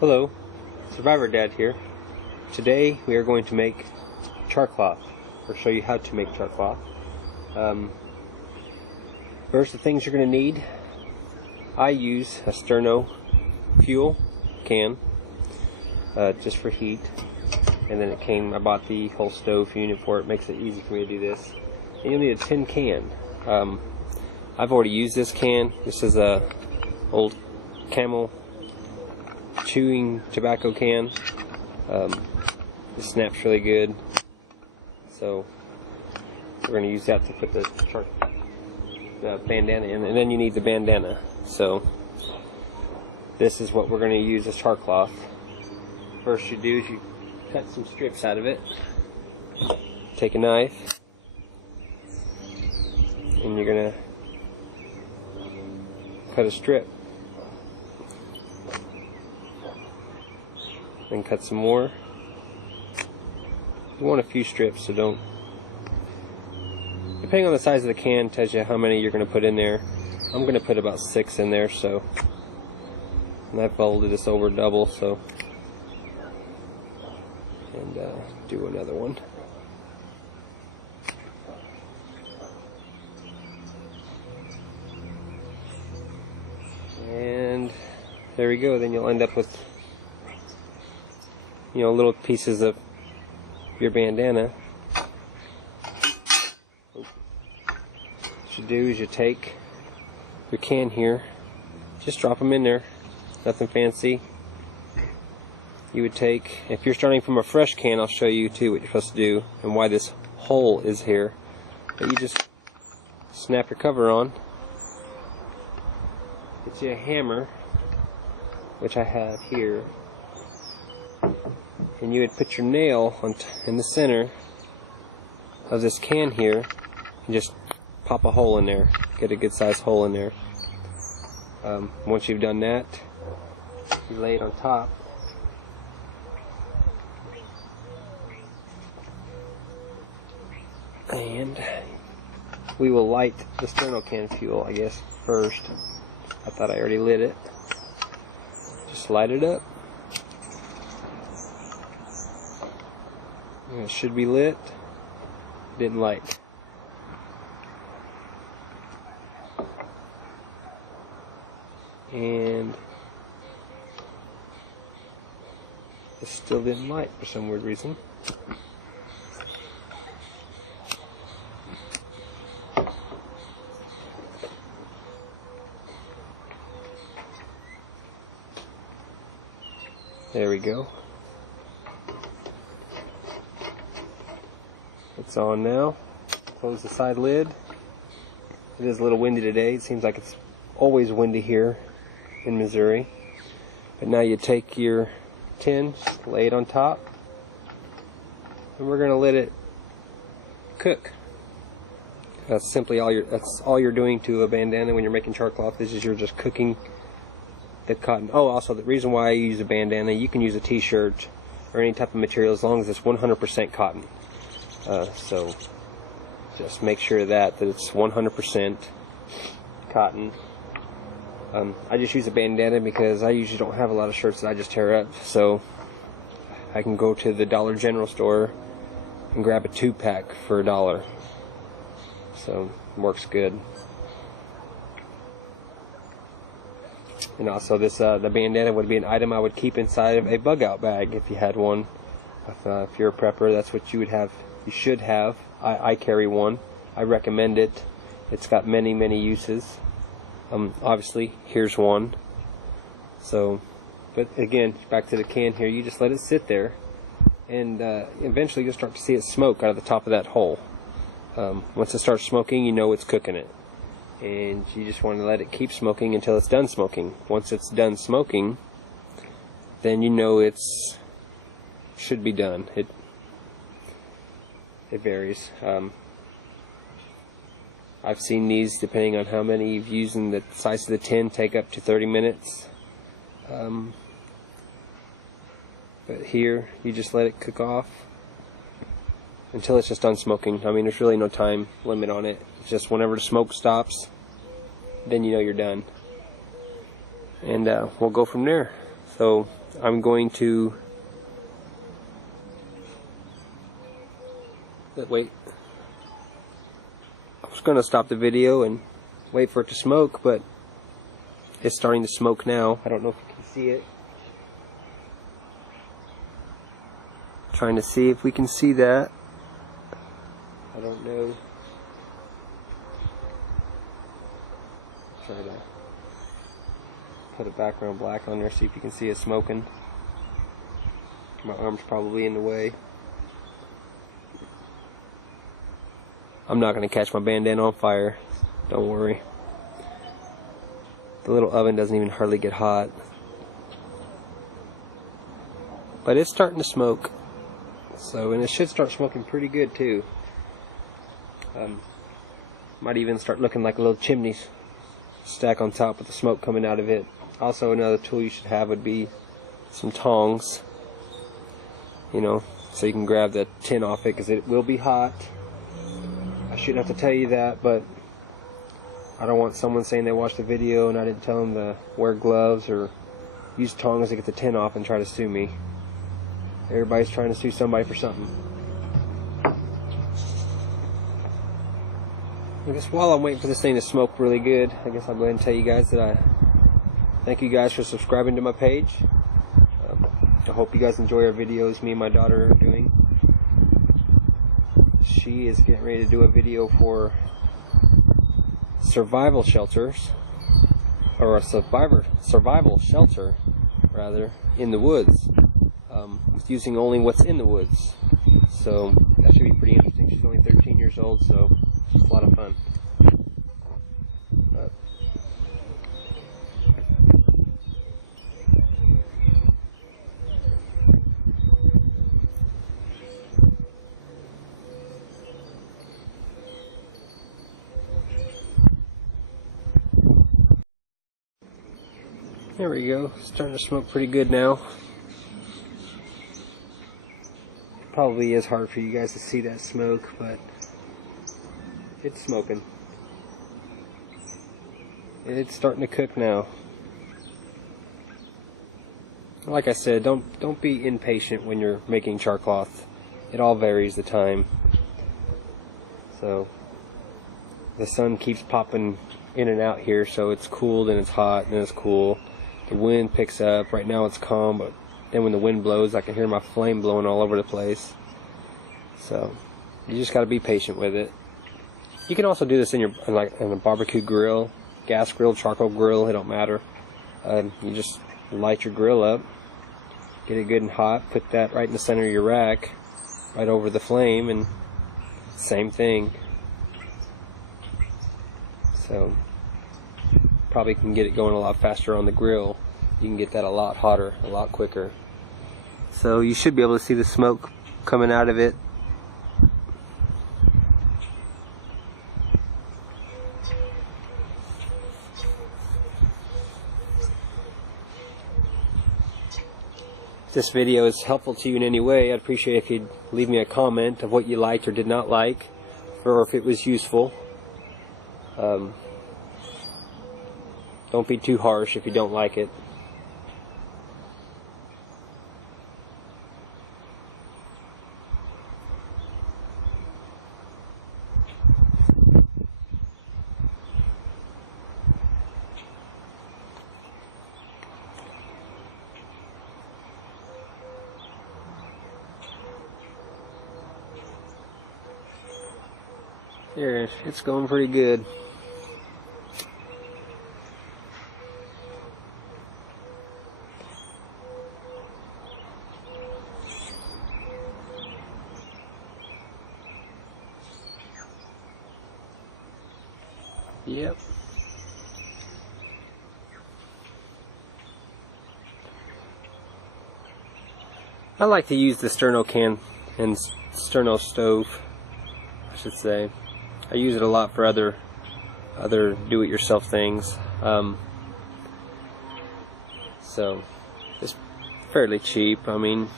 Hello, Survivor Dad here. Today we are going to make char cloth, or show you how to make char cloth. First, the things you're going to need. I use a sterno fuel can, just for heat. And then I bought the whole stove unit for it. Makes it easy for me to do this. And you'll need a tin can. I've already used this can. This is a old Camel chewing tobacco can. It snaps really good, so we're going to use that to put the bandana in, and then you need the bandana. So this is what we're going to use as char cloth. First you do is you cut some strips out of it. Take a knife and you're going to cut a strip. Then cut some more. You want a few strips, so don't. Depending on the size of the can, tells you how many you're going to put in there. I'm going to put about 6 in there, so. And I folded this over double, so. And do another one. And there we go. Then you'll end up with, little pieces of your bandana. What you do is you take your can here, just drop them in there, nothing fancy. You would take, if you're starting from a fresh can, I'll show you too what you're supposed to do and why this hole is here. But you just snap your cover on, get you a hammer, which I have here, and you would put your nail in the center of this can here and just pop a hole in there. Get a good sized hole in there. Once you've done that, you lay it on top. And we will light the sterno can fuel, I guess, first. I thought I already lit it. Just light it up. It should be lit. Didn't light. And it still didn't light for some weird reason. There we go. It's on now. Close the side lid. It is a little windy today. It seems like it's always windy here in Missouri. But now you take your tin, lay it on top, and we're going to let it cook. That's simply all you're doing to a bandana when you're making char cloth. This is you're just cooking the cotton. Oh, also the reason why I use a bandana, you can use a t-shirt or any type of material as long as it's 100% cotton. So just make sure that it's 100% cotton. I just use a bandana because I usually don't have a lot of shirts that I just tear up, so I can go to the Dollar General store and grab a 2-pack for $1. So it works good. And also this the bandana would be an item I would keep inside of a bug out bag if you had one. If you're a prepper, that's what you would have. You should have. I carry one. I recommend it. It's got many uses. Obviously here's one. So, but again, back to the can here, you just let it sit there, and eventually you'll start to see it smoke out of the top of that hole. Once it starts smoking, you know it's cooking it, and you just want to let it keep smoking until it's done smoking. Once it's done smoking, then you know it's should be done. It varies. I've seen these, depending on how many you've used and the size of the tin, take up to 30 minutes. But here, you just let it cook off until it's just done smoking. I mean, there's really no time limit on it. It's just whenever the smoke stops, then you know you're done. And we'll go from there. So I'm going to wait. I was going to stop the video and wait for it to smoke, but it's starting to smoke now. I don't know if you can see it. Trying to see if we can see that. I don't know. Try to put a background black on there, see if you can see it smoking. My arm's probably in the way. I'm not going to catch my bandana on fire. Don't worry. The little oven doesn't even hardly get hot. But it's starting to smoke. So, and it should start smoking pretty good too. Might even start looking like a little chimney stack on top with the smoke coming out of it. Also, another tool you should have would be some tongs. You know, so you can grab the tin off it, because it will be hot. I shouldn't have to tell you that, but I don't want someone saying they watched the video and I didn't tell them to wear gloves or use tongs to get the tin off and try to sue me. Everybody's trying to sue somebody for something. I guess while I'm waiting for this thing to smoke really good, I guess I'll go ahead and tell you guys that I thank you guys for subscribing to my page. I hope you guys enjoy our videos me and my daughter are doing. She is getting ready to do a video for survival shelters, or a survival shelter rather, in the woods, with using only what's in the woods. So that should be pretty interesting. She's only 13 years old, so it's a lot of fun. There we go. Starting to smoke pretty good now. Probably is hard for you guys to see that smoke, but it's smoking. It's starting to cook now. Like I said, don't be impatient when you're making char cloth. It all varies the time. So the sun keeps popping in and out here, so it's cool, then it's hot, then it's cool. The wind picks up. Right now it's calm, but then when the wind blows, I can hear my flame blowing all over the place. So you just got to be patient with it. You can also do this in a barbecue grill, gas grill, charcoal grill. It don't matter. You just light your grill up, get it good and hot. Put that right in the center of your rack, right over the flame, and same thing. So probably can get it going a lot faster on the grill. You can get that a lot hotter, a lot quicker. So you should be able to see the smoke coming out of it. If this video is helpful to you in any way, I'd appreciate if you'd leave me a comment of what you liked or did not like, or if it was useful. Don't be too harsh if you don't like it. Here, it's going pretty good. Yep. I like to use the sterno can and sterno stove, I should say. I use it a lot for other do-it-yourself things. So it's fairly cheap. I mean,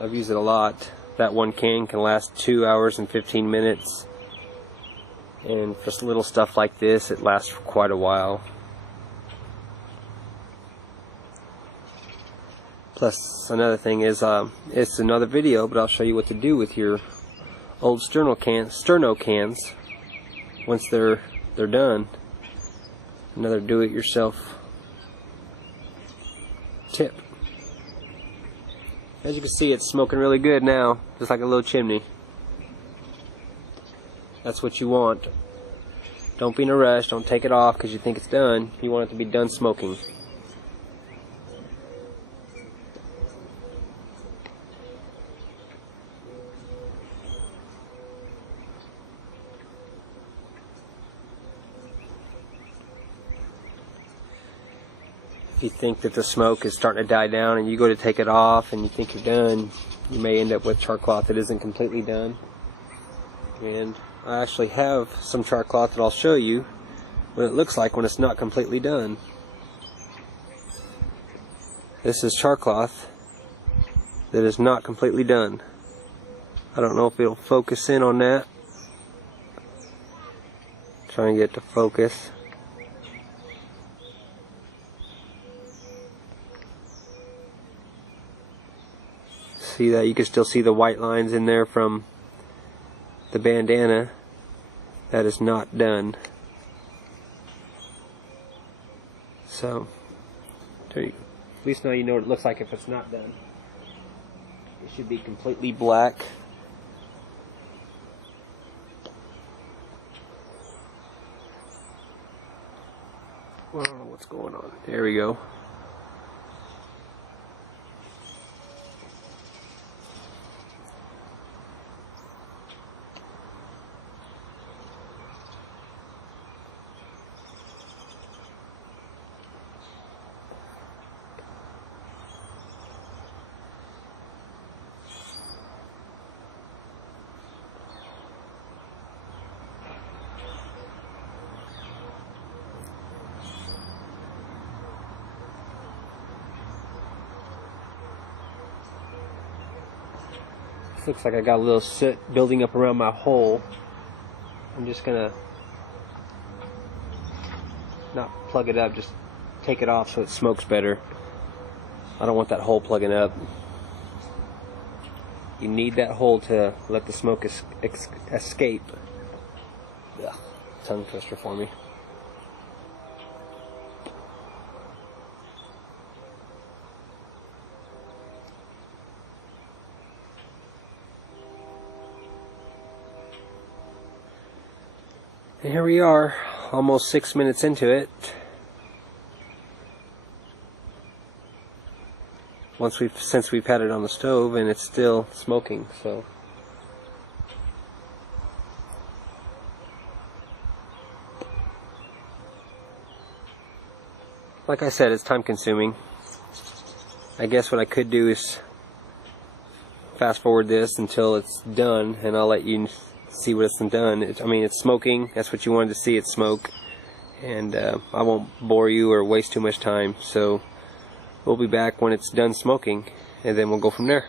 I've used it a lot. That one can last 2 hours and 15 minutes. And for little stuff like this, it lasts for quite a while. Plus another thing is, it's another video, but I'll show you what to do with your old sterno cans once they're done. Another do-it-yourself tip. As you can see, it's smoking really good now, just like a little chimney. That's what you want. Don't be in a rush. Don't take it off because you think it's done. You want it to be done smoking. If you think that the smoke is starting to die down and you go to take it off and you think you're done, you may end up with char cloth that isn't completely done. And I actually have some char cloth that I'll show you what it looks like when it's not completely done. This is char cloth that is not completely done. I don't know if it'll focus in on that. Try and get it to focus. See that? You can still see the white lines in there from the bandana. That is not done. So, at least now you know what it looks like if it's not done. It should be completely black. Well, I don't know what's going on. There we go. Looks like I got a little soot building up around my hole. I'm just gonna not plug it up, just take it off so it smokes better. I don't want that hole plugging up. You need that hole to let the smoke escape. Ugh, tongue twister for me. And here we are, almost 6 minutes into it. Since we've had it on the stove, and it's still smoking. So, like I said, it's time consuming. I guess what I could do is fast forward this until it's done, and I'll let you see what it's done. I mean, it's smoking. That's what you wanted to see, it smoke. And I won't bore you or waste too much time. So we'll be back when it's done smoking, and then we'll go from there.